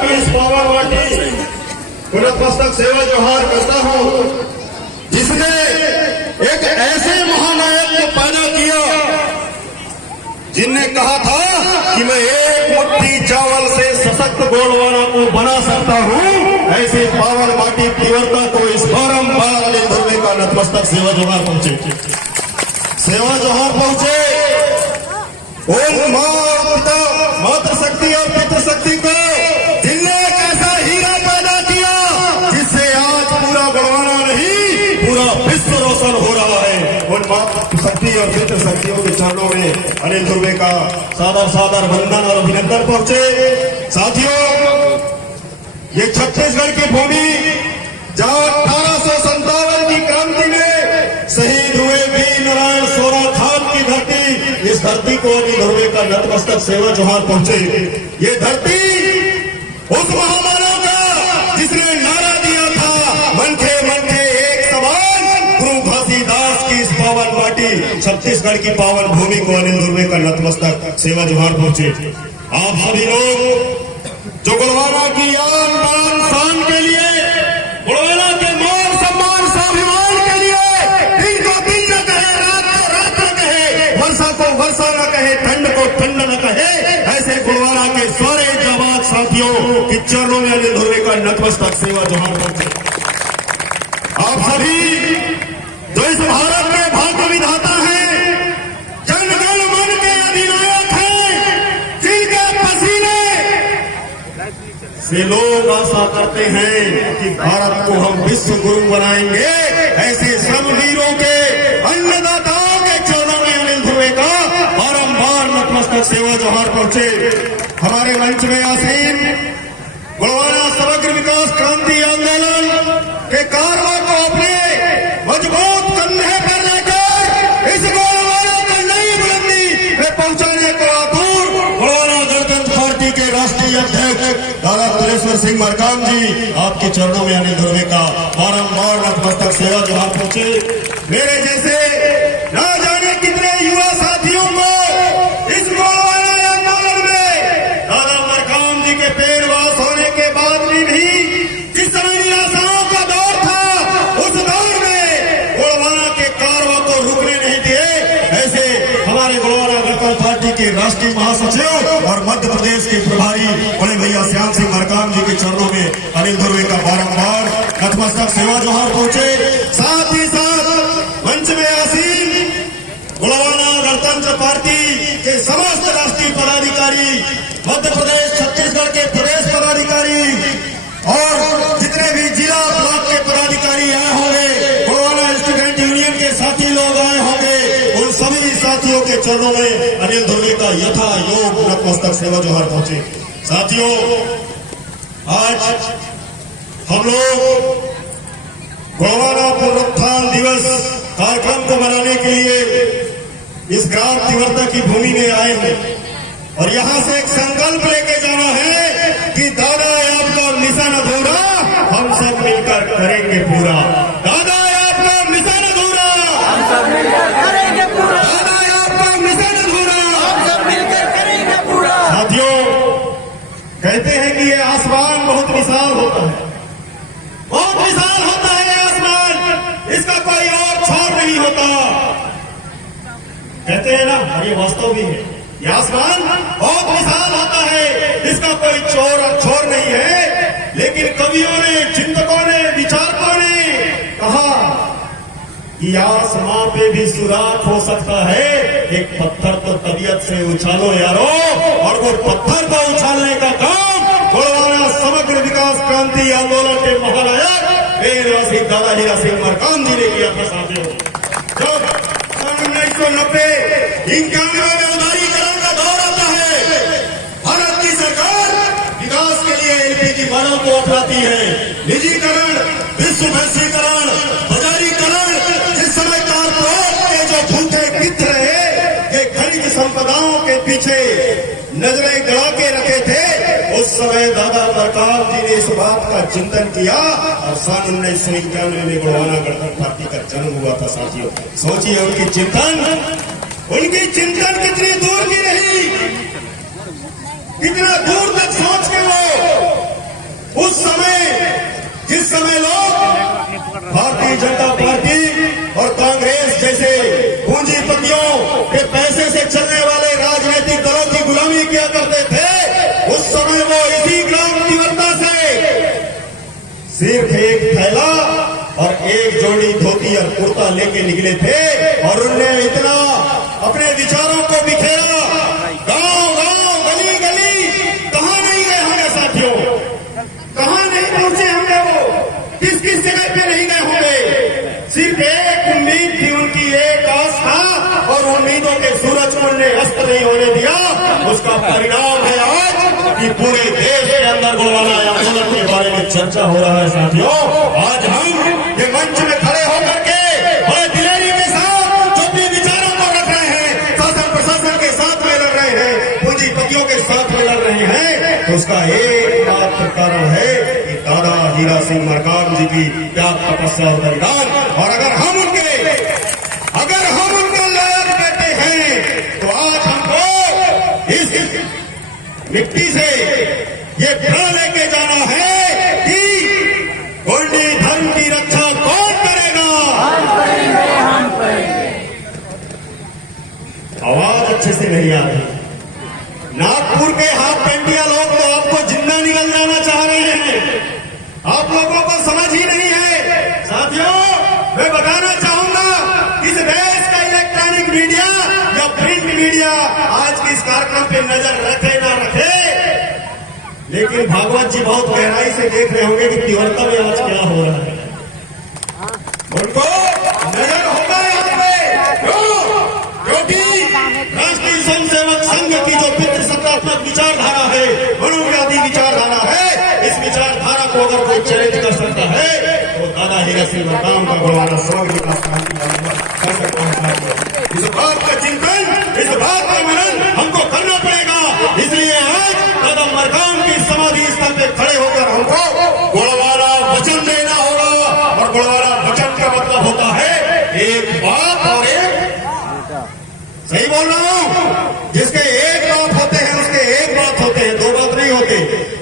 की इस पावन माटी नतमस्तक सेवा जोहार करता हूँ जिसने एक ऐसे महानायक को पैदा किया जिनने कहा था कि मैं एक मुट्ठी चावल से सशक्त गोलवाना को बना सकता हूँ। ऐसे पावन माटी तीव्रता को इस बारंबार वाले धरने का नतमस्तक सेवा जोहार पहुंचे, सेवा जोहार पहुंचे। ओम पिता मातृशक्ति और पितृशक्ति को जिनने एक ऐसा हीरा पैदा किया जिससे आज पूरा गोलवाना नहीं पूरा विश्व रोशन हो रहा है। उन मातृशक्ति और पितृशक्तियों के चरणों में अनिल ध्रुवे का सादर सादर वंदन और अभिनंदन पहुंचे। साथियों, ये छत्तीसगढ़ की भूमि जहां 1857 की क्रांति में शहीद हुए वीर नारायण सोरा खान की धरती, इस धरती को अनिल ध्रुवे का नतमस्तक सेवा जोहार पहुंचे। ये धरती उस महामानव का जिसने नारा दिया था मनखे मनखे एक समान, गुरु घासीदास की इस पावन माटी छत्तीसगढ़ की पावन भूमि को अनिल ध्रुवे का नतमस्तक सेवा जोहार पहुंचे। आप सभी लोग जो गोलवाना की आन बान शान के लिए, गोलवाना के मान सम्मान स्वाभिमान के लिए दिन को दिन न कहे, रात को रात न कहे, वर्षा को वर्षा न कहे, ठंड को ठंड न कहे, ऐसे गोलवाना के सारे जाबाज साथियों के चरणों में अनिल ध्रुवे का नतमस्तक सेवा जोहार पहुंचे। आप सभी जो इस भारत के भाग्य विधाता हैं, जनगण मन के अधिनायक हैं, जिनके पसीने से लोग आशा करते हैं कि भारत को हम विश्व गुरु बनाएंगे, ऐसे श्रमवीरों के अन्नदाताओं के चरणों में अनिल ध्रुवे का बारंबार नतमस्तक सेवा जोहार पहुंचे। हमारे मंच में आसीन गोलवाना समग्र विकास क्रांति आंदोलन के कारवा को अपने मजबूत कंधे पर लेकर इस गोलवाना को नई बुलंदी में पहुंचाने को आतुर गोलवाना गणतंत्र पार्टी के राष्ट्रीय अध्यक्ष दादा तुलेश्वर सिंह मरकाम जी, आपके चरणों में अनिल ध्रुवे का बारंबार नतमस्तक सेवा जोहार पहुंचे। मेरे जैसे न जाने कितने युवा साथियों को इस गोलवाना आंदोलन में दादा मरकाम जी के पेरवास होने के बाद भी जिस तरह निराशाओं का दौर था, उस दौर में गोलवाना के कारवा को रुकने नहीं दिए। ऐसे हमारे गोलवाना गणतंत्र पार्टी के राष्ट्रीय महासचिव और मध्य प्रदेश के प्रभारी बड़े भैया श्याम सिंह मरकाम जी के चरणों में अनिल ध्रुवे का बारंबार नतमस्तक सेवा जोहार पहुंचे। साथ ही साथ मंच में आसीन गोलवाना गणतंत्र पार्टी के समस्त राष्ट्रीय पदाधिकारी, मध्य प्रदेश छत्तीसगढ़ के प्रदेश पदाधिकारी और जितने भी जिला ब्लॉक के पदाधिकारी आए होंगे, गोलवाना स्टूडेंट यूनियन के साथी लोग आए होंगे, उन सभी साथियों के चरणों में अनिल ध्रुवे का यथा योग नतमस्तक सेवा जोहार पहुंचे। साथियों, आज हम लोग गोलवाना पुनरुत्थान दिवस कार्यक्रम को मनाने के लिए इस ग्राम तीव्रता की भूमि में आए हैं और यहाँ से एक संकल्प लेके जाना है कि दादा आपका मिशन अधूरा हम सब मिलकर करेंगे पूरा। दादा आपका मिशन अधूरा हम सब मिलकर करेंगे पूरा। दादा आपका मिशन अधूरा हम सब मिलकर करेंगे पूरा। साथियों, कहते हैं कि ये आसमान बहुत विशाल होता है, बहुत विशाल होता है आसमान, इसका कोई और छोर नहीं होता। कहते हैं ना, और ये वास्तव भी है, ये आसमान बहुत विशाल होता है, इसका कोई चोर और छोर नहीं है। लेकिन कवियों ने, चिंतकों ने, विचारकों ने कहा कि आसमां पे भी सुराख हो सकता है, एक पत्थर तो तबीयत से उछालो यारो, और वो पत्थर को उछालने का काम गोलवाना समग्र विकास क्रांति आंदोलन के महानायक वीरवासी दादा हीरा सिंह मरकाम जी ने किया था। साथियों, जब 1990 91 में उदारीकरण का दौर आता है, भारत की सरकार विकास के लिए एलपीजी मानव को अपनाती है। निजीकरण, विश्व वैश्वीकरण, बाजारीकरण, जिस समय कारपोरेट के जो भूखे गिद्ध रहे, ये खनिज संपदाओं के पीछे नजरें गड़ा के रखे थे, उस समय दादा मरकाम जी ने इस बात का चिंतन किया और सन 1991 में गोलवाना गणतंत्र पार्टी का जन्म हुआ था। साथियों, सोचिए उनकी चिंतन कितनी दूर की रही, कितना दूर तक सोच के वो भी किया करते थे, उस समय वो इसी ग्राम तीव्रता से सिर्फ एक थैला और एक जोड़ी धोती और कुर्ता लेके निकले थे और उनने इतना अपने विचारों को बिखेरा। गांव गांव गली गली कहां नहीं गए होंगे साथियों, कहां नहीं पहुंचे होंगे, वो किस किस जगह पे नहीं गए होंगे। सिर्फ एक उम्मीद थी उनकी, एक आस था और उम्मीदों के सूरज को उन्होंने अस्त नहीं होने दिया। उसका परिणाम है आज कि पूरे देश के अंदर गोलवाना आंदोलन के बारे में चर्चा हो रहा है साथियों। आज हम ये मंच में खड़े होकर के बड़े दिलेरी के साथ जो अपने विचारों को रख रहे हैं, शासन प्रशासन के साथ में लड़ रहे हैं, पूंजीपतियों के साथ में लड़ रहे हैं, तो उसका एकमात्र कारण है कि दादा हीरा सिंह मरकाम जी की त्याग, तपस्या और बलिदान। और अगर हम उनके लायक बेटे हैं तो आज हमको इस मिट्टी से ये प्रण लेके जाना है कि गोंडी धर्म की रक्षा कौन करेगा। हम करेंगे। आवाज अच्छे से नहीं आ रही। नागपुर के हाफ पेंटिया लोग तो आपको जिंदा निकल जाना चाह रहे हैं, आप लोगों को समझ ही नहीं है। साथियों, मैं बताना चाहूंगा, इस देश का इलेक्ट्रॉनिक मीडिया या प्रिंट मीडिया आज के इस कार्यक्रम पे नजर रखे ना रखे, लेकिन भागवत जी बहुत गहराई से देख रहे होंगे कि तीव्रता में आज क्या हो रहा है। उनको नजर होगा यहाँ पे, क्योंकि राष्ट्रीय स्वयंसेवक संघ की जो पितृसत्तात्मक विचारधारा है, मनोवादी विचारधारा है, इस विचारधारा को अगर कोई चैलेंज कर सकता है तो दादा हीरा सिंह मरकाम का गोलवाना समग्र विकास क्रांति इस बात का चिंतन, इस बात का मनन हमको करना पड़ेगा। इसलिए आज दादा मरकाम की समाधि स्थल पे खड़े होकर हमको गोलवाना वचन देना होगा। और गोलवाना वचन का मतलब होता है एक बात और एक, सही बोल रहा हूं, जिसके एक बात होते हैं उसके एक बात होते हैं, दो बात नहीं होते।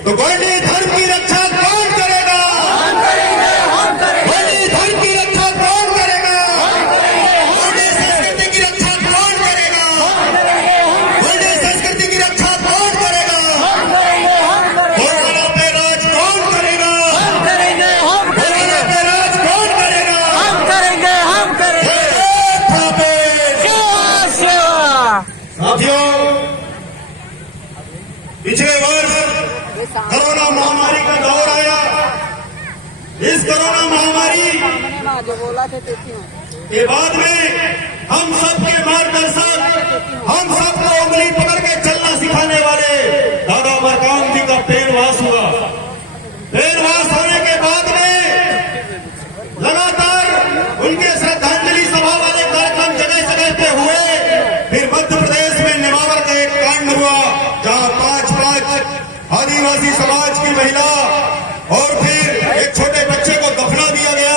तो गोंडी धर्म की रक्षा कौन करेगा? गोंडी धर्म की रक्षा कौन करेगा? गोंडी संस्कृति की रक्षा कौन करेगा? गोंडी संस्कृति की रक्षा कौन करेगा? गोलवाना पे राज कौन करेगा? गोलवाना पे राज कौन करेगा? हम करेंगे। साथियों, पिछले वर्ष कोरोना महामारी का दौर आया। इस कोरोना महामारी के बाद में हम सबके मार्गदर्शक, हम सबको उंगली पकड़ के चलना सिखाने वाले दादा मरकाम जी का पेड़वास हुआ। पेड़वास होने के बाद में लगातार उनके श्रद्धांजलि सभा वाले कार्यक्रम जगह जगह पे हुए। फिर मध्य प्रदेश में नेमावर का एक कांड हुआ जहां 5 आदिवासी समाज की महिला और फिर एक छोटे बच्चे को दफना दिया गया।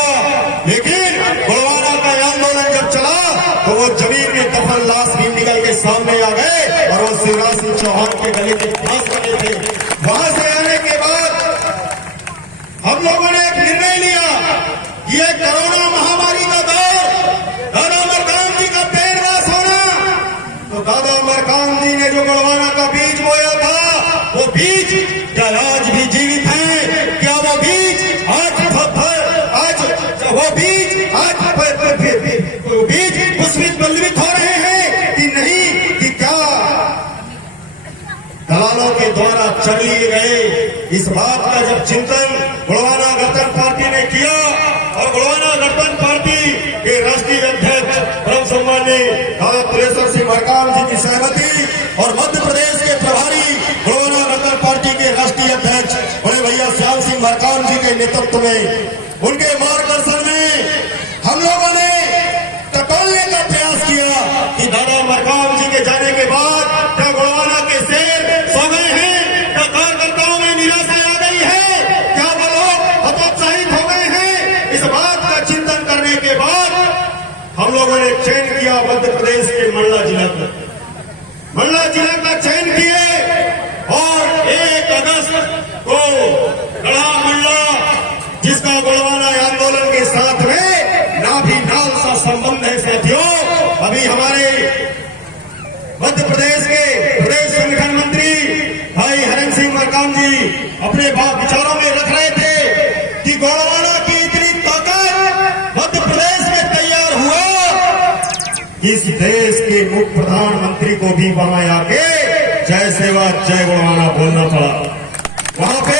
लेकिन गोलवाना का आंदोलन जब चला तो वो जमीन में दफन लाश भी निकल के सामने आ गए और वो शिवराज सिंह चौहान के गले के पास बने थे। वहां से आने के बाद हम लोगों ने एक निर्णय लिया, ये कोरोना महामारी का दौर, दादा मरकाम जी का पेड़वास होना, तो दादा मरकाम जी ने जो गोलवाना का बीज बोया था वो बीज क्या आज भी जीवित है? क्या वो बीज पुष्पित बल्लवित हो रहे हैं कि नहीं? कि क्या दलालों के द्वारा चढ़ लिए गए? इस बात का जब चिंतन गोलवाना गणतंत्र पार्टी ने किया और गोलवाना गणतंत्र पार्टी के राष्ट्रीय अध्यक्ष परम सम्मान्य दादा तुलेश्वर सिंह मरकाम जी की सहमति और मध्य प्रदेश के प्रभारी गोलवाना गणतंत्र पार्टी के राष्ट्रीय अध्यक्ष बड़े भैया श्याम सिंह मरकाम जी के नेतृत्व में, उनके मार्गदर्शन में हम लोगों ने टटोलने का प्रयास किया कि दादा मरकाम जी के जाने के बाद क्या गोलवाना के शेर सो गए हैं? क्या कार्यकर्ताओं में निराशा आ गई है? क्या वो लोग हतोत्साहित हो गए हैं? इस बात का चिंतन करने के बाद हम लोगों ने चयन किया मध्य प्रदेश के मंडला जिला का चयन किए और 1 अगस्त को गढ़ा मंडला, जिसका गोलवाना आंदोलन के साथ में नाभि नाल सा संबंध है साथियों। अभी हमारे मध्य प्रदेश के प्रदेश संगठन मंत्री कि गोड़वाना की इतनी ताकत मध्य प्रदेश में तैयार हुआ, इस देश के मुख्य प्रधानमंत्री को भी वहां आके जय सेवा जय गोड़वाना बोलना पड़ा। वहां पे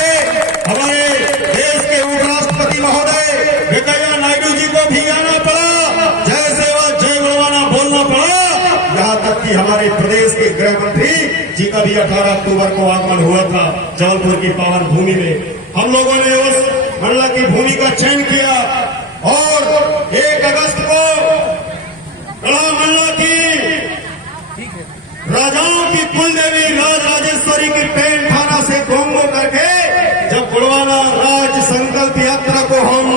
हमारे देश के उपराष्ट्रपति महोदय वेंकैया नायडू जी को भी आना पड़ा, जय सेवा जय गोड़वाना बोलना पड़ा। यहाँ तक कि हमारे प्रदेश के गृह मंत्री जी का भी 18 अक्टूबर को आगमन हुआ था जबलपुर की पावन भूमि में। हम लोगों ने उस मंडला की भूमि का चयन किया और 1 अगस्त को गढ़ा मंडला की राजाओं की कुलदेवी राजराजेश्वरी की पेंट थाना से गोंगो करके जब गोड़वाना राज संकल्प यात्रा को हम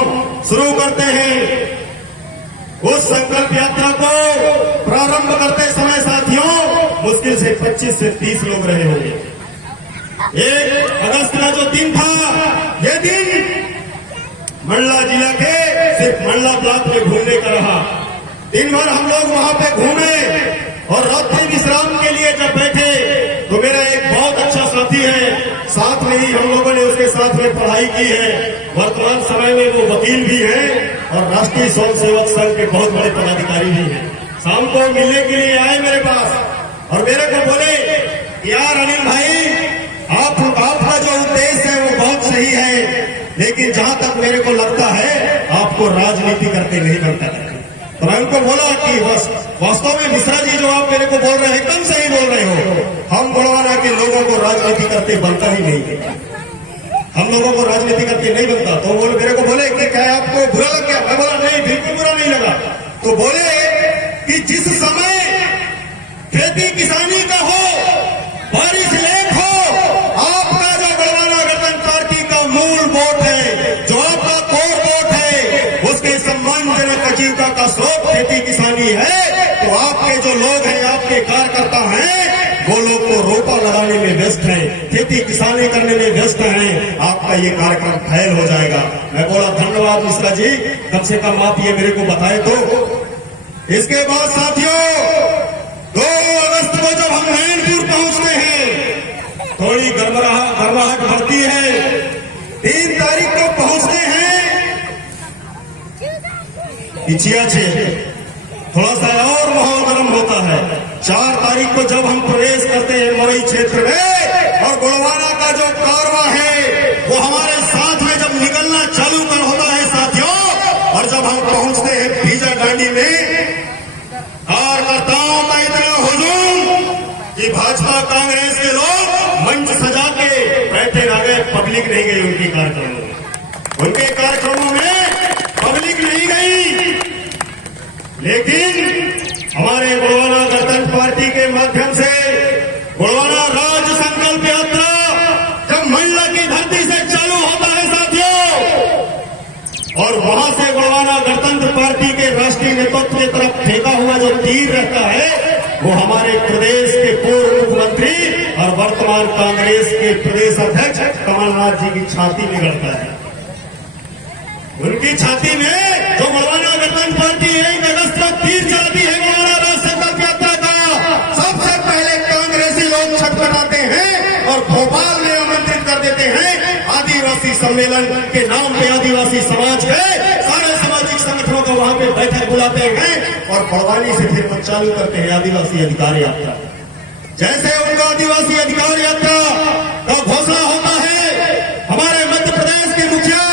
शुरू करते हैं, उस संकल्प यात्रा को प्रारंभ करते समय साथियों मुश्किल से 25 से 30 लोग रहे होंगे। 1 अगस्त का जो दिन था, यह दिन मंडला जिला के सिर्फ मंडला ब्लॉक में घूमने का रहा। दिन भर हम लोग वहां पे घूमे और रात्रि विश्राम के लिए जब बैठे तो मेरा एक बहुत अच्छा साथी है, साथ में ही हम लोगों ने उसके साथ में पढ़ाई की है। वर्तमान समय में वो वकील भी है और राष्ट्रीय स्वयं सेवक संघ के बहुत बड़े पदाधिकारी भी हैं। शाम को मिलने के लिए आए मेरे पास और मेरे को बोले यार अनिल भाई, आपका जो उद्देश्य है वो बहुत सही है, लेकिन जहां तक मेरे को लगता है आपको राजनीति करके नहीं बनता है। तो मैं उनको बोला कि बस वास्तव में मिश्रा जी जो आप मेरे को बोल रहे हैं एकदम सही बोल रहे हो। हम गोड़वाना के लोगों को राजनीति करते बनता ही नहीं है, हम लोगों को राजनीति करके नहीं बनता। तो वो मेरे को बोले कि क्या आपको बुरा लग गया? मैं बोला नहीं, बिल्कुल बुरा नहीं लगा। तो बोले कि जिस समय खेती किसानी का हो, बारिश लेट हो, आपका जो गोड़वाना गणतंत्र पार्टी का मूल वोट है, जो आपका कोर वोट है, उसके सम्मानजनक आजीविका का स्रोत खेती किसानी है, तो आपके जो लोग हैं, आपके कार्यकर्ता हैं, वो लोग को रोपा लगाने में व्यस्त हैं, खेती किसानी करने में व्यस्त हैं, आपका ये कार्यक्रम फैल हो जाएगा। मैं बोला धन्यवाद मिश्रा जी, कम से कम आप ये मेरे को बताए तो। इसके बाद साथियों 2 अगस्त को जब हम नैनपुर पहुंचते हैं, थोड़ी गर्माहट बढ़ती है। 3 तारीख को पहुंचते हैं इचिया से, थोड़ा सा और माहौल गर्म होता है। 4 तारीख को जब हम प्रवेश करते हैं मरई क्षेत्र में और गोड़वाना का जो कारवा है वो हमारे साथ में जब निकलना चालू कर होता है साथियों, और जब हम पहुंचते हैं भीजा डांडी में, कार्यकर्ताओं का इतना हुजूम कि भाजपा कांग्रेस के लोग मंच सजा के बैठे रह गए, पब्लिक नहीं गई उनके कार्यक्रमों में। उनके कार्यक्रमों में पब्लिक नहीं गई, लेकिन हमारे गोड़वाना गणतंत्र पार्टी के माध्यम से गोड़वाना राज संकल्प यात्रा जब मंडला की धरती से चालू होता है साथियों, और वहां से गोड़वाना गणतंत्र पार्टी के राष्ट्रीय नेतृत्व की तरफ फेंका हुआ जो तीर रहता है, वो हमारे प्रदेश के पूर्व मुख्यमंत्री और वर्तमान कांग्रेस के प्रदेश अध्यक्ष कमलनाथ जी की छाती में गड़ता है। उनकी छाती में जो गोड़वाना गणतंत्र पार्टी 1 अगस्त का तीर चलाती है गोड़वाना राज संकल्प यात्रा का, सबसे पहले कांग्रेसी लोग छटपटाते हैं और भोपाल में आमंत्रित कर देते हैं। आदिवासी सम्मेलन के नाम पे आदिवासी समाज के सारे सामाजिक संगठनों को वहां पे बैठक बुलाते हैं और बड़वानी से फिर चालू करते हैं आदिवासी अधिकार यात्रा। जैसे उनका आदिवासी अधिकार यात्रा का घोषणा होता है, हमारे मध्य प्रदेश के मुखिया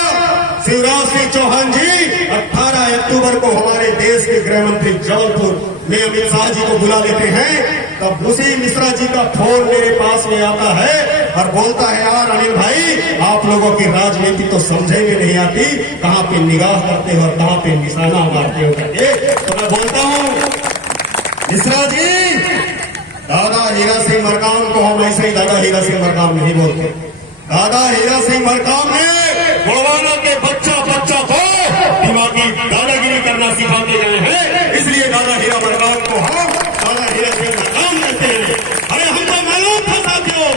शिवराज सिंह चौहान जी 18 अक्टूबर को हमारे देश के गृह मंत्री जबलपुर में अमित शाह जी को बुला लेते हैं। तब उसी मिश्रा जी का फोन मेरे पास में आता है और बोलता है यार अनिल भाई, आप लोगों की राजनीति तो समझे में नहीं आती, कहां पे निगाह करते हो और कहां पे निशाना मारते हो करके। तो मैं बोलता हूं मिश्रा जी, दादा हीरा सिंह मरकाम को हम ऐसे ही दादा हीरा सिंह मरकाम नहीं बोलते। दादा हीरा सिंह मरकाम ने गोड़वाना के बच्चा को दिमागी दादागिरी करना सिखाते गए हैं, इसलिए दादा हीरा मरकाम को हम दादा हीरा सिंह मरकाम कहते हैं। अरे हमको मालूम था साथियों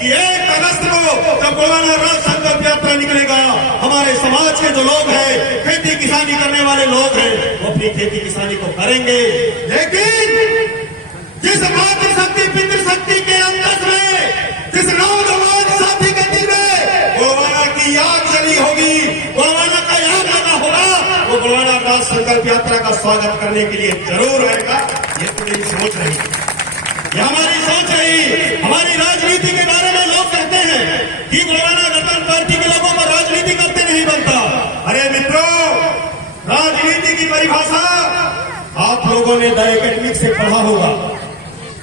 कि 1 अगस्त को जब गोड़वाना राज संकल्प यात्रा निकलेगा, हमारे समाज के जो लोग हैं, खेती किसानी करने वाले लोग हैं, वो अपनी खेती किसानी को करेंगे, लेकिन जिस मातृशक्ति पितृशक्ति के अंदर में, जिस नौजवान साथी के दिल में गोड़वाना की की आग जली होगी, गोलवाना का याद लगा होगा, वो गोलवाना राज संकल्प यात्रा का स्वागत करने के लिए जरूर आएगा। ये तो मेरी सोच रही, ये हमारी सोच रही। हमारी राजनीति के बारे में लोग कहते हैं कि गोलवाना गणतंत्र पार्टी के लोगों को राजनीति करते नहीं बनता। अरे मित्रों, राजनीति की परिभाषा आप लोगों ने द एकेडमिक से पढ़ा होगा,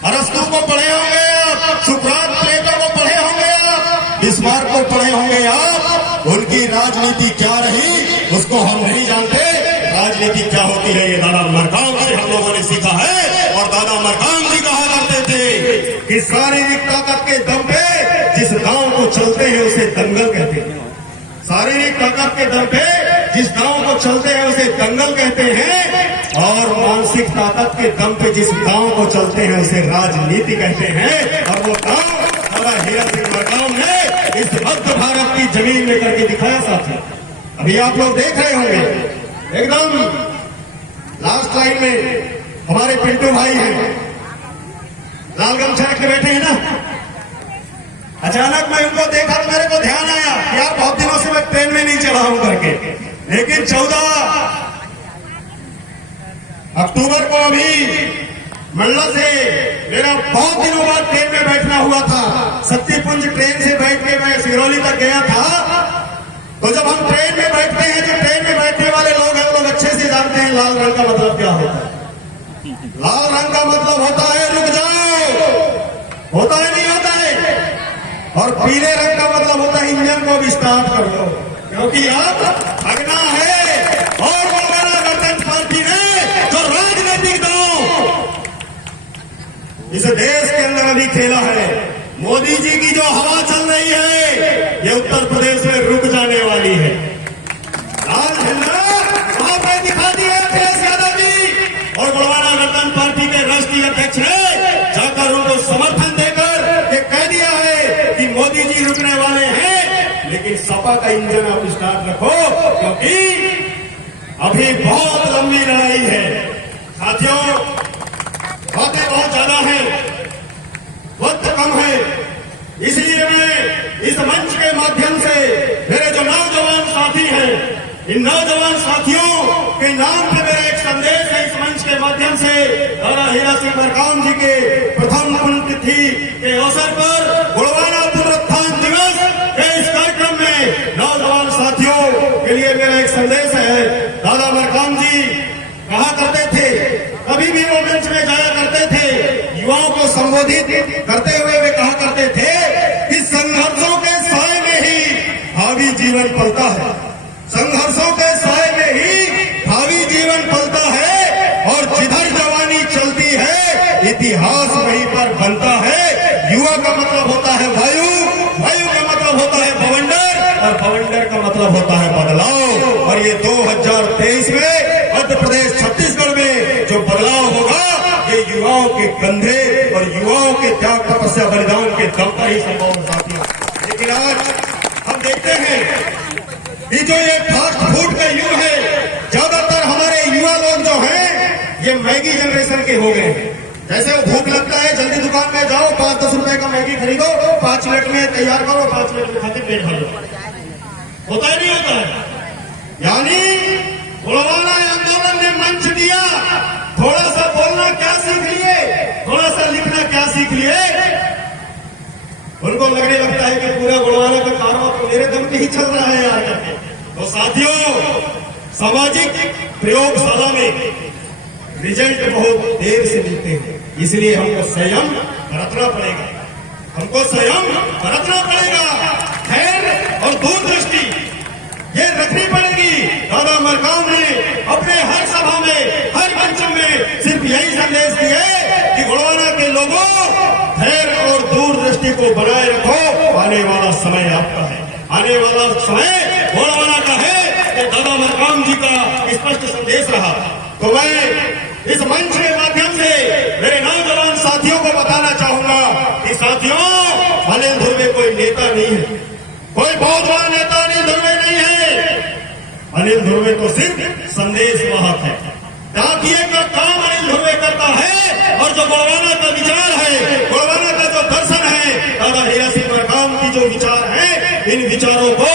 अरस्तु को पढ़े होंगे आप, सुकरात प्लेटो को पढ़े होंगे आप, बिस्मार्क को पढ़े होंगे आप। उनकी राजनीति क्या रही उसको हम नहीं जानते। राजनीति क्या होती है ये दादा मरकाम से हम लोगों ने सीखा है। और दादा मरकाम जी कहा करते थे कि शारीरिक ताकत के दम पे जिस गांव को चलते हैं उसे दंगल कहते हैं। शारीरिक ताकत के दम पे जिस गांव को चलते हैं उसे दंगल कहते हैं, और मानसिक ताकत के दम पे जिस गांव को चलते हैं उसे राजनीति कहते हैं। और वो गांव दादा हीरा सिंह मरकाम ने इस मध्य भारत की जमीन में करके दिखाया साथी। अभी आप लोग देख रहे होंगे एकदम लास्ट लाइन में हमारे पिंटू भाई हैं, लाल गमछा के बैठे हैं ना। अचानक मैं उनको देखा तो मेरे को ध्यान आया कि यार बहुत दिनों से मैं ट्रेन में नहीं चढ़ा हूं करके, लेकिन 14 अक्टूबर को अभी मंडला से मेरा बहुत दिनों बाद ट्रेन में बैठना हुआ था। शक्तिपुंज ट्रेन से बैठ के मैं सिरोली तक गया था। तो जब हम ट्रेन में बैठते हैं, जो ट्रेन में बैठने वाले लोग हैं वो लोग अच्छे से जानते हैं लाल रंग का मतलब क्या होता है। लाल रंग का मतलब होता है रुक जाओ, होता है नहीं होता है। और पीले रंग का मतलब होता है इंजन को भी स्टार्ट कर दो, क्योंकि अब भागना है। और गोलवाना गणतंत्र पार्टी ने जो राजनीतिक दांव इस देश के अंदर अभी खेला है, मोदी जी की जो हवा चल रही है ये उत्तर प्रदेश में रुक जाने वाली है। लाल झंडा वहां पर दिखा दिया अखिलेश यादव जी, और गोलवाना गणतंत्र पार्टी के राष्ट्रीय अध्यक्ष ने जाकर उनको समर्थन देकर ये कह दिया है कि मोदी जी रुकने वाले हैं, लेकिन सपा का इंजन आप स्टार्ट रखो, क्योंकि अभी बहुत लंबी लड़ाई है साथियों। बातें बहुत ज्यादा हैं, वक्त कम है, इसलिए मैं इस मंच के माध्यम से मेरे जो नौजवान साथी हैं, इन नौजवान साथियों के नाम पे मेरा एक संदेश है। इस मंच के माध्यम से दादा हीरा सिंह मरकाम जी के प्रथम पुण्यतिथि के अवसर पर गोलवाना पुनरुत्थान दिवस के इस कार्यक्रम में नौजवान साथियों के लिए मेरा एक संदेश है। दादा मरकाम जी कहा करते थे, कभी भी वो मंच में जाया करते थे, युवाओं को संबोधित करते हुए वे कहा करते थे कि संघर्षों के साए में ही भावी जीवन पलता है, संघर्षों के साए में ही भावी जीवन पलता है, और जिधर जवानी चलती है इतिहास वहीं पर बनता है। युवा का मतलब होता है वायु, वायु का मतलब होता है बवंडर, और बवंडर का मतलब होता है बदलाव। और ये 2023 में मध्य प्रदेश छत्तीसगढ़ में जो बदलाव होगा ये युवाओं के कंधे और युवाओं के त्याग तपस्या बलिदान के दम पर ही संभव हो साथियों। लेकिन आज हम देखते हैं कि जो ये फास्ट फूड का युग है, ज्यादातर हमारे युवा लोग जो हैं ये मैगी जनरेशन के हो गए। जैसे वो भूख लगता है जल्दी दुकान में जाओ, 5-10 रुपए का मैगी खरीदो, 5 मिनट में तैयार करो, 5 मिनट में खाते पेट भर लो। होता है नहीं होता है? यानी गोलवाना आंदोलन ने मंच दिया, थोड़ा सा बोलना क्या सीख लिए, थोड़ा सा लिखना क्या सीख लिए। उनको लगने लगता है कि पूरा गोलवाना का कारवां तो मेरे दम पे ही चल रहा है यार करके। तो साथियों, सामाजिक प्रयोगशाला में रिजल्ट बहुत देर से मिलते हैं, इसलिए हमको संयम बरतना पड़ेगा, हमको संयम बरतना पड़ेगा। खैर और दूरदृष्टि ये रखनी पड़ेगी। दादा मरकाम ने अपने हर सभा में, हर मंच में सिर्फ यही संदेश दिए कि गोलवाना के लोगों खैर और दूरदृष्टि को बनाए रखो, आने वाला समय आपका है, आने वाला समय गोलवाना का है। ये दादा मरकाम जी का स्पष्ट संदेश रहा। तो मैं इस मंच के माध्यम से मेरे नौजवान साथियों को बताना चाहूंगा कि साथियों, अनिल ध्रुवे कोई नेता नहीं है, कोई बहुत बड़ा नेता अनिल ध्रुवे नहीं है। अनिल ध्रुवे तो सिर्फ संदेश वाहक है। डाकिए का काम अनिल ध्रुवे करता है, और जो गोलवाना का विचार है, गोलवाना का जो दर्शन है, दादा हीरा सिंह मरकाम की जो विचार है, इन विचारों को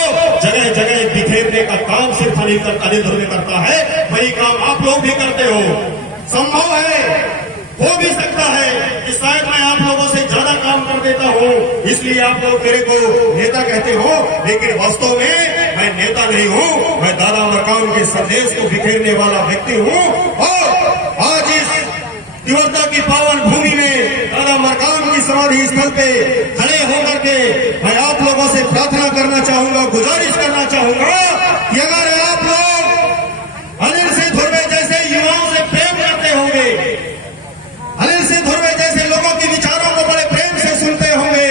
अनिल ध्रुवे करता है वही काम आप लोग भी करते हो। संभव है, हो भी सकता है कि शायद मैं आप लोगों से ज्यादा काम कर देता हूँ, इसलिए आप लोग मेरे को नेता कहते हो, लेकिन वास्तव में मैं नेता नहीं हूँ। मैं दादा मरकाम के संदेश को बिखेरने वाला व्यक्ति हूँ। और आज इस तिवरदा की पावन भूमि में दादा मरकाम की समाधि स्थल पे खड़े होकर के मैं आप लोगों से प्रार्थना करना चाहूंगा, गुजारिश करना चाहूंगा कि अगर आप लोग अनिल सिंह ध्रुवे जैसे युवाओं से प्रेम करते होंगे, अनिल सिंह ध्रुवे जैसे लोगों के विचारों को बड़े प्रेम से सुनते होंगे,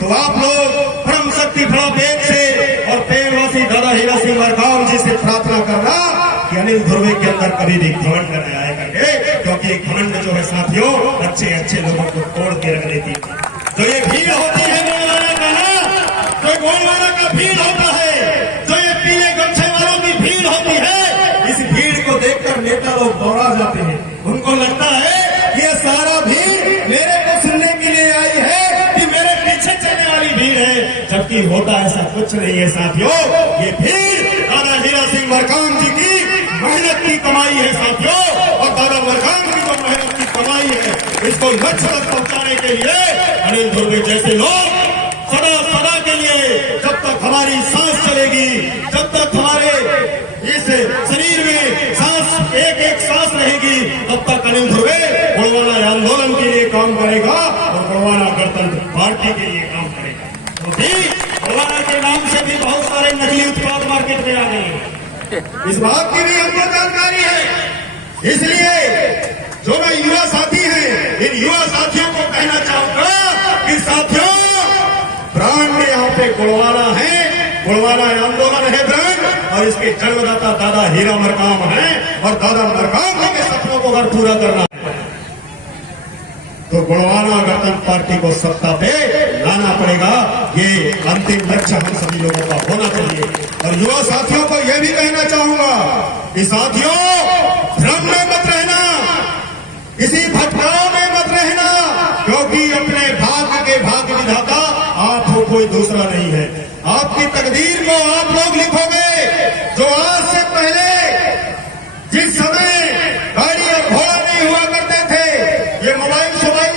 तो आप लोग परम शक्ति बड़ा पेट से और पेड़वासी दादा हीरा सिंह मरकाम जी से प्रार्थना करना कि अनिल ध्रुवे के अंदर कभी भी घमंड न आए करके, क्योंकि घमंड जो है साथियों अच्छे अच्छे लोगों को तोड़ के रख देती है। जो ये भीड़ होती है गोलवाला का ना, जो गोलवाला का भीड़ होता है, जो ये पीले गमछे वालों की भीड़ होती है, इस भीड़ को देखकर नेता लोग दौड़ा जाते हैं। उनको लगता है ये सारा भीड़ मेरे को सुनने के लिए आई है कि मेरे पीछे चलने वाली भीड़ है, जबकि होता ऐसा कुछ नहीं है साथियों। ये भीड़ दादा हीरा सिंह मरकाम जी की मेहनत की कमाई है साथियों, और दादा मरकाम की जो मेहनत की कमाई है इसको लक्ष्य तक पहुंचाने के लिए अनिल ध्रुवे जैसे लोग सदा सदा के लिए, जब तक हमारी सांस चलेगी, जब तक हमारे इस शरीर में सांस एक एक सांस रहेगी, तब तक अनिल ध्रुवे गोलवाला आंदोलन के लिए काम करेगा और गोलवाला गणतंत्र पार्टी के लिए काम करेगा। तो भी गोलवाला के नाम से भी बहुत सारे नकली उत्पाद मार्केट में आ गए हैं, इस बात की भी हमको जानकारी है। इसलिए जो मैं युवा साथी हैं, इन युवा साथियों को कहना चाहूंगा कि साथियों ब्रांड यहाँ पे गोलवाला है, गोलवाला आंदोलन है ब्रांड, और इसके जन्मदाता दादा हीरा मरकाम है, और दादा मरकाम जी के सपनों को अगर पूरा करना है तो गोलवाला गणतंत्र पार्टी को सत्ता पे लाना पड़ेगा। ये अंतिम लक्ष्य हम सभी लोगों का होना चाहिए। और युवा साथियों को यह भी कहना चाहूंगा कि साथियों भ्रम में मत रहना, किसी भटकाव में मत रहना, क्योंकि अपने भाग्य के भाग्य विधाता आप हो, कोई दूसरा नहीं है। आपकी तकदीर को आप लोग लिखोगे। जो आज से पहले जिस समय गाड़ी और घोड़ा नहीं हुआ करते थे, ये मोबाइल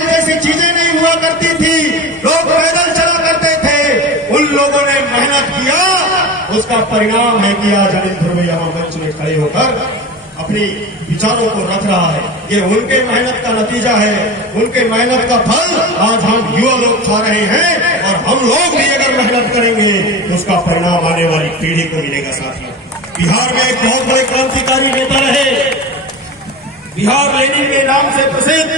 जैसी चीजें नहीं हुआ करती थी, लोग पैदल चला करते थे, उन लोगों ने मेहनत किया, उसका परिणाम है कि आज अनिल ध्रुवे यहाँ मंच में खड़े होकर अपनी विचारों को रख रहा है। ये उनके मेहनत का नतीजा है, उनके मेहनत का फल आज हम युवा लोग खा रहे हैं, और हम लोग भी अगर मेहनत करेंगे तो उसका परिणाम आने वाली पीढ़ी को मिलेगा। साथियों बिहार में एक बहुत बड़े क्रांतिकारी नेता रहे, बिहार लेनिन के नाम से प्रसिद्ध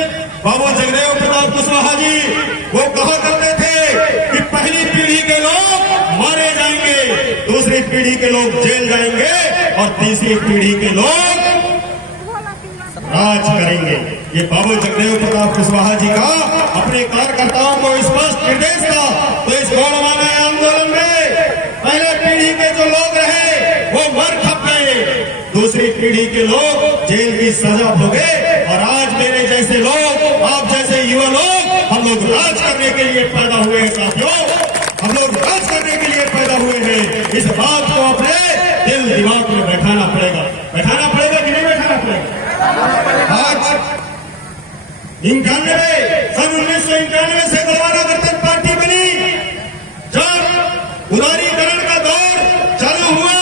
बाबू जगदेव प्रताप कुशवाहा जी, वो कहा करते थे कि पहली पीढ़ी के लोग मारे जाएंगे, दूसरी पीढ़ी के लोग जेल जाएंगे, और तीसरी पीढ़ी के लोग राज करेंगे। ये बाबू जगदेव प्रताप कुशवाहा जी का अपने कार्यकर्ताओं को स्पष्ट निर्देश था। तो इस गोलवाला आंदोलन में पहले पीढ़ी के जो लोग रहे वो मर खप गए, दूसरी पीढ़ी के लोग जेल की सजा भोगे, और आज मेरे जैसे लोग, आप जैसे युवा लोग, हम लोग राज करने के लिए पैदा हुए हैं। साथियों हम लोग राज करने के लिए पैदा हुए हैं। इस बात को अपने दिल दिमाग में बैठाना पड़ेगा। बैठाना पड़ेगा कि नहीं बैठाना पड़ेगा? आज 1991 से गोलवाला गणतंत्र पार्टी बनी। जब उदारीकरण का दौर चालू हुआ,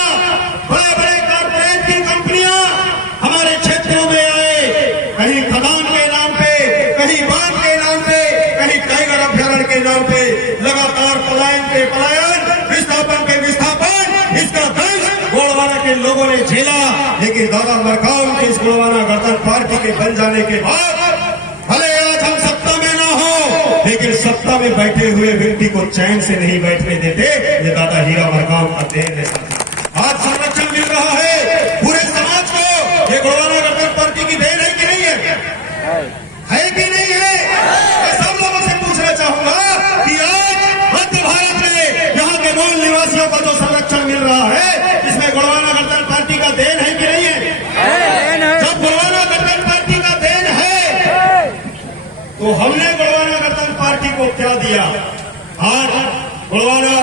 बड़े बड़े कारपोरेट की कंपनियां हमारे क्षेत्रों में आए, कहीं खदान के नाम पे, कहीं बांध के नाम पे, कहीं टाइगर अभ्यारण्य के नाम पे, लगातार पलायन पे पलायन, विस्थापन पे विस्थापन, इसका दंश गोलवाला के लोगों ने झेला। लेकिन दादा मरकाम के इस गोलवाला गणतंत्र पार्टी के बन जाने के बाद भले आज हम सत्ता में ना हो, लेकिन सत्ता में बैठे हुए व्यक्ति को चैन से नहीं बैठने देते। ये दादा हीरा मरकाम का देन है। आज संरक्षण मिल रहा है पूरे समाज को। ये गोलवाला गणतंत्र पार्टी की देन है कि नहीं है? है कि नहीं है? मैं सब लोगों से पूछना चाहूंगा कि आज मध्य भारत में यहाँ के मूल निवासियों को जो संरक्षण मिल रहा है, इसमें गोलवाला गणतंत्र पार्टी का देन है कि नहीं है? जब गोलवाला गणतंत्र पार्टी का देन है, तो हमने गोलवाला गणतंत्र पार्टी को क्या दिया? आज गोलवाला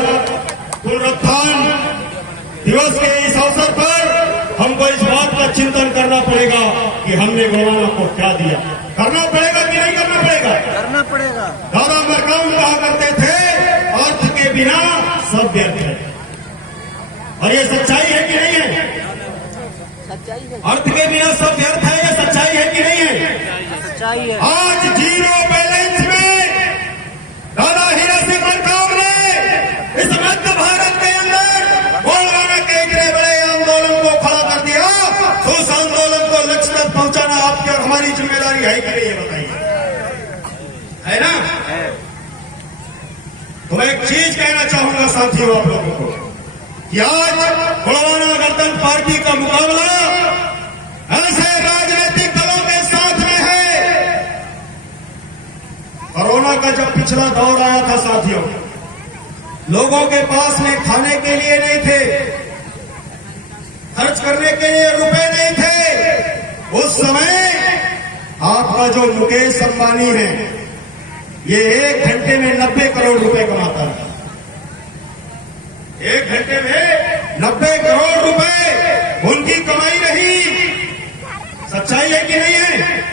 पुनरुत्थान दिवस के इस अवसर पर कि हमने गुणवाना को क्या दिया। करना पड़ेगा कि नहीं करना पड़ेगा? करना पड़ेगा। दादा मरकाम कहा करते थे, अर्थ के बिना सब व्यर्थ है। और ये सच्चाई है कि नहीं है? सच्चाई है। अर्थ के बिना सब व्यर्थ है, ये सच्चाई है कि नहीं है? सच्चाई है। आज जीरो बैलेंस में दादा हीरा सिंह मरकाम ने इस मध्य भारत के अंदर गोलवाना के इतने बड़े आंदोलन को खड़ा कर दिया। उस आंदोलन को लक्ष्य तक पहुंचाना आपकी और हमारी जिम्मेदारी है कि नहीं, ये बताइए, है ना? तो मैं एक चीज कहना चाहूंगा साथियों आप लोगों को कि आज गोलवाना गणतंत्र पार्टी का मुकाबला ऐसे राजनीतिक दलों के साथ में है। कोरोना का जब पिछला दौर आया था साथियों, लोगों के पास में खाने के लिए नहीं थे, खर्च करने के लिए रुपए नहीं थे। उस समय आपका जो मुकेश अंबानी है, ये 1 घंटे में 90 करोड़ रुपए कमाता था। 1 घंटे में 90 करोड़ रुपए उनकी कमाई रही। सच्चाई है कि नहीं है?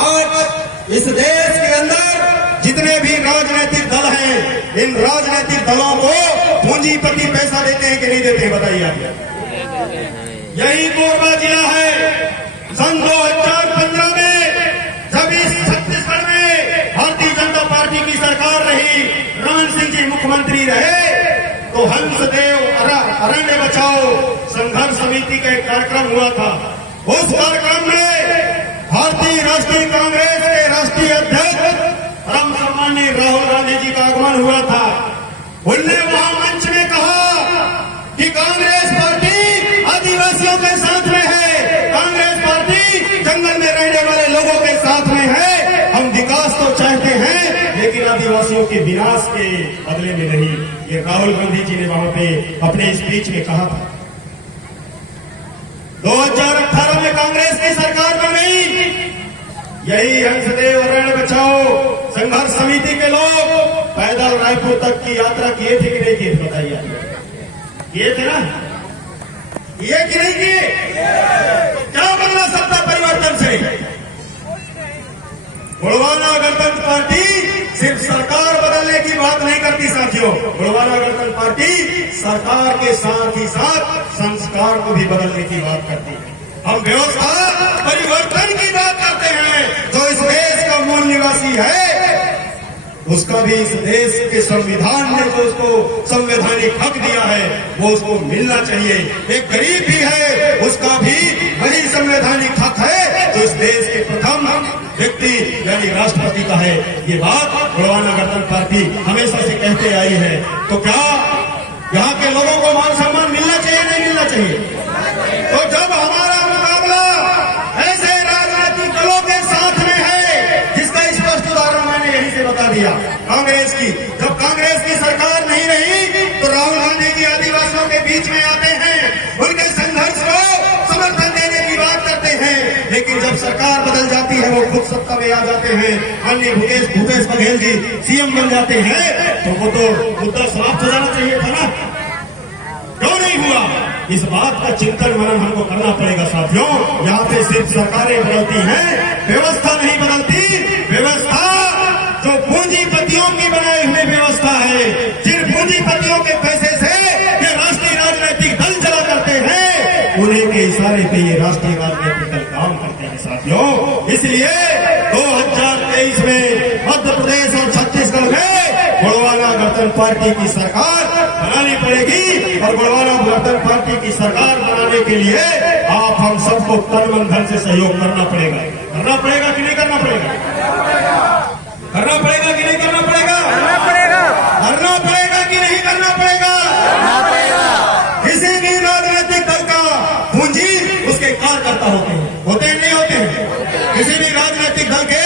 आज इस देश के अंदर जितने भी राजनीतिक दल हैं, इन राजनीतिक दलों को पूंजीपति पैसा देते हैं कि नहीं देते हैं, बताइए आप। यही कोरबा जिला है। सन 2015 में जब इस छत्तीसगढ़ में भारतीय जनता पार्टी की सरकार रही, रमन सिंह जी मुख्यमंत्री रहे, तो हंसदेव अरण्य बचाओ संघर्ष समिति का एक कार्यक्रम हुआ था। उस कार्यक्रम में भारतीय राष्ट्रीय कांग्रेस के राष्ट्रीय अध्यक्ष परम सम्माननीय राहुल गांधी जी का आगमन हुआ था। उनने वहां मंच में कहा कि कांग्रेस पार्टी आदिवासियों के साथ में है, कांग्रेस पार्टी जंगल में रहने वाले लोगों के साथ में है। हम विकास तो चाहते हैं लेकिन आदिवासियों के विनाश के बदले में नहीं। ये राहुल गांधी जी ने वहां पे अपने स्पीच में कहा था। 2018 में कांग्रेस की सरकार बन गई। यही हंसदेव अरण्य बचाओ संघर्ष समिति के लोग पैदल रायपुर तक की यात्रा किए थे कि नहीं किए थे, बताइए। किए थे ना? किए कि नहीं किए? क्या बदला सत्ता परिवर्तन से? गोलवाना गणतंत्र पार्टी सिर्फ सरकार बदलने की बात नहीं करती साथियों। गोलवाना गणतंत्र पार्टी सरकार के साथ ही साथ संस्कार को भी बदलने की बात करती है। हम व्यवस्था परिवर्तन की बात करते हैं। जो इस देश का मूल निवासी है, उसका भी इस देश के संविधान ने जो उसको संवैधानिक हक दिया है, वो उसको मिलना चाहिए। एक गरीब भी है, उसका भी वही संवैधानिक हक है जो इस देश के प्रथम व्यक्ति यानी राष्ट्रपति का है। ये बात गोलवाना गणतंत्र पार्टी हमेशा से कहते आई है। तो क्या यहाँ के लोगों को मान सम्मान मिलना चाहिए, नहीं मिलना चाहिए? तो जब हमारा मुकाबला ऐसे राजनीतिक दलों के साथ में है, जिसका स्पष्ट उदाहरण मैंने यहीं से बता दिया, कांग्रेस की। जब कांग्रेस की सरकार नहीं रही तो राहुल गांधी जी आदिवासियों के बीच में आते हैं, उनके संघर्ष को समर्थन देने की बात करते हैं। लेकिन जब सरकार बदल जाती है, वो खुद सत्ता में आ जाते हैं, माननीय भूपेश बघेल जी सीएम बन जाते हैं, तो वो तो मुद्दा समाप्त हो जाना चाहिए था ना? क्यों नहीं हुआ? इस बात का चिंतन मनन हमको करना पड़ेगा साथियों। यहाँ पे सिर्फ सरकारें बदलती हैं, व्यवस्था नहीं बदलती। व्यवस्था जो पूंजीपतियों की बनाई हुई व्यवस्था है, जिन पूंजीपतियों के पैसे से ये राष्ट्रीय राजनीतिक दल चला करते हैं, उन्हीं के इशारे पे ये राष्ट्रीय राजनीतिक दल काम करते हैं साथियों। इसलिए 2023 में मध्य प्रदेश और छत्तीसगढ़ में गोलवाना गणतंत्र पार्टी की सरकार बनानी पड़ेगी। और गोलवाना गणतंत्र पार्टी की सरकार बनाने के लिए आप हम सबको तन मन धन से सहयोग करना पड़ेगा। करना पड़ेगा कि नहीं करना पड़ेगा? करना पड़ेगा कि नहीं करना पड़ेगा? करना पड़ेगा। करना पड़ेगा कि नहीं करना पड़ेगा? करना पड़ेगा। किसी भी राजनीतिक दल का पूंजी उसके कार्यकर्ता होते हैं नहीं होते हैं? किसी भी राजनीतिक दल के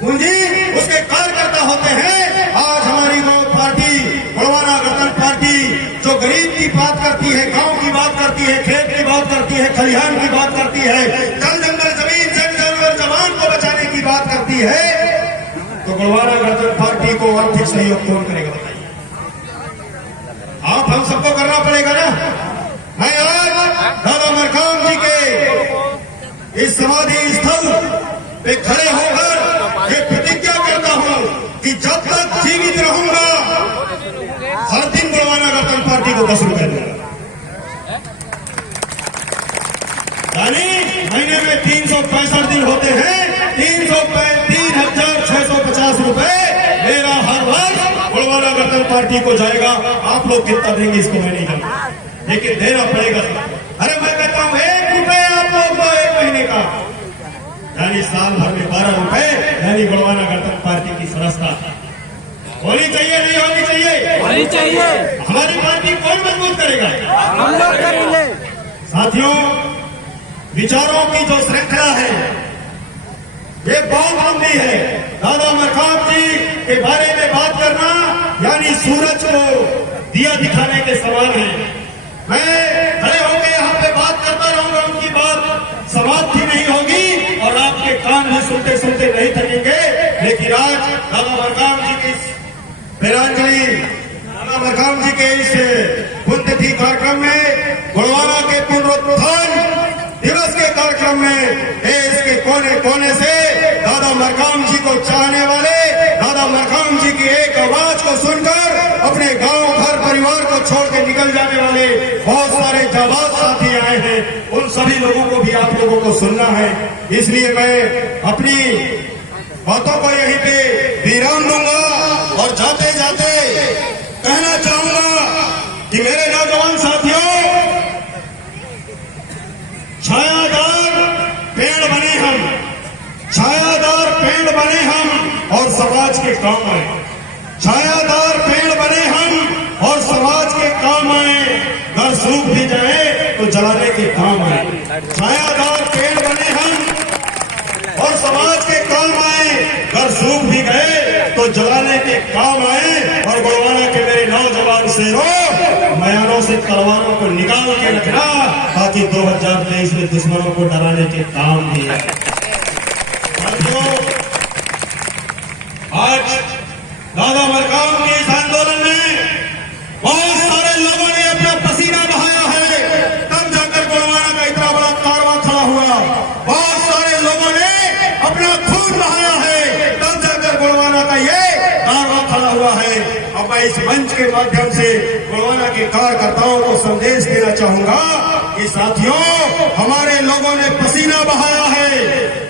पूंजी उसके कार्यकर्ता होते हैं। आज हमारी पार्टी गोलवाना गणतंत्र पार्टी जो गरीब की बात करती है, गांव की बात करती है, खेत की बात करती है, खलिहान की बात करती है, जल जंगल जमीन जन जानवर जवान को बचाने की बात करती है, तो गोलवाना गणतंत्र पार्टी को आर्थिक सहयोग कौन करेगा बताइए? आप हम सबको करना पड़ेगा ना। मैं आज दादा मरकाम जी के इस समाधि स्थल पे खड़े होकर ये प्रतिज्ञा करता हूं कि जब तक जीवित रहूंगा हर दिन गोलवाना गणतंत्र पार्टी को 10 रुपए दूंगा। यानी महीने में 365 दिन होते हैं, 3,650 रुपए मेरा हर वर्ष गोलवाना गणतंत्र पार्टी को जाएगा। आप लोग कितना देंगे इसको मैं नहीं जानता, लेकिन देना पड़ेगा। अरे मैं कहता हूं 1 रुपए आप लोग दो 1 महीने का, यानी साल भर में 12 रुपए, यानी गोलवाना गणतंत्र पार्टी की सदस्यता होनी चाहिए, नहीं होनी चाहिए? होनी चाहिए। हमारी पार्टी कौन मजबूत करेगा? हम लोग करेंगे। साथियों, विचारों की जो श्रृंखला है ये बहुत लंबी है। दादा मरकाम जी के बारे में बात करना यानी सूरज को दिया दिखाने के समान है। मैं खड़े होकर यहाँ पे बात करता रहूंगा, उनकी बात समाप्ति नहीं होगी और आपके कान भी सुनते सुनते नहीं थकेंगे। लेकिन आज दादा मरकाम जी की वीरांजलि, दादा मरकाम जी के इस पुण्यतिथि कार्यक्रम में, गोलवाना के पुनरुत्थान दिवस के कार्यक्रम में देश के कोने कोने से दादा मरकाम जी को चाहने वाले, दादा मरकाम जी की एक आवाज को सुनकर अपने गांव घर परिवार को छोड़ के निकल जाने वाले बहुत सारे जाबाज साथी आए हैं। उन सभी लोगों को भी आप लोगों को सुनना है। इसलिए मैं अपनी बातों को यहीं पे विराम दूंगा और जाते जाते कहना चाहूंगा कि मेरे नौजवान साथियों, छायादार पेड़ बने हम, छायादार पेड़ बने हम और समाज के काम आए। छायादार पेड़ बने हम और समाज के काम आए, घर सूख भी जाए तो जलाने के काम आए। छायादार पेड़ बने हम और समाज के काम आए, घर सूख भी गए तो जलाने के काम आए। और गोलवाना के मेरे नौजवान शेरों, मयानों से तलवारों को निकाल के रखना ताकि 2023 में दुश्मनों को डराने के काम भी है। आज दादा मरकाम के इस आंदोलन में बहुत सारे लोगों ने अपना पसीना बहाया है, तब जाकर गोलवाना का इतना बड़ा कारवां खड़ा हुआ। बहुत सारे लोगों ने अपना खून बहाया है, तब जाकर गोलवाना का ये कारवां खड़ा हुआ है। अब मैं इस मंच के माध्यम से गोलवाना के कार्यकर्ताओं को संदेश देना चाहूंगा कि साथियों, हमारे लोगों ने पसीना बहाया है,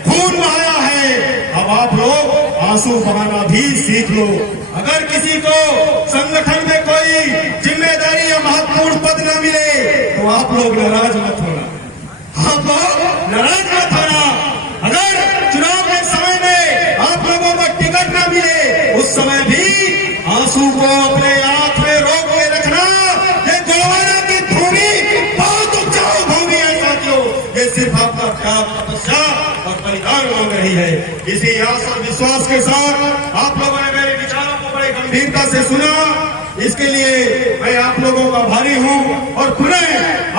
खून बहाया है, अब आप लोग आंसू बहाना भी सीख लो। अगर किसी को संगठन में कोई जिम्मेदारी या महत्वपूर्ण पद न मिले तो आप लोग नाराज मत होना, आप लोग नाराज मत होना। अगर चुनाव के समय में आप लोगों को टिकट न मिले, उस समय भी आंसू को अपने आंख में रोक के रखना। ये गोलवाना की भूमि बहुत उपजाऊ भूमि है साथियों, ये सिर्फ आपका त्याग, तपस्या और बलिदान मांग रही है। इसी आस और विश्वास के साथ आप लोगों ने मेरे विचारों को बड़े गंभीरता से सुना, इसके लिए मैं आप लोगों का आभारी हूं। और पुनः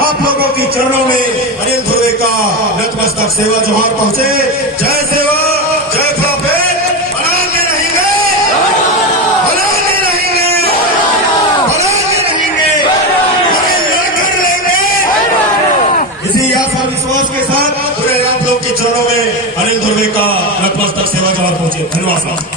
आप लोगों की चरणों में अनिल ध्रुवे का नतमस्तक सेवा जोहार पहुंचे। जय सेवा, जय प्रोफेट, बनाते रहेंगे, बनाते रहेंगे, बनाते रहेंगे, हमें लड़कर लेंगे। इसी आस और विश्वास के साथ पूरे आप लोग के चरणों में अनिल ध्रुवे का नतमस्तक सेवा जोहार पहुंचे। धन्यवाद।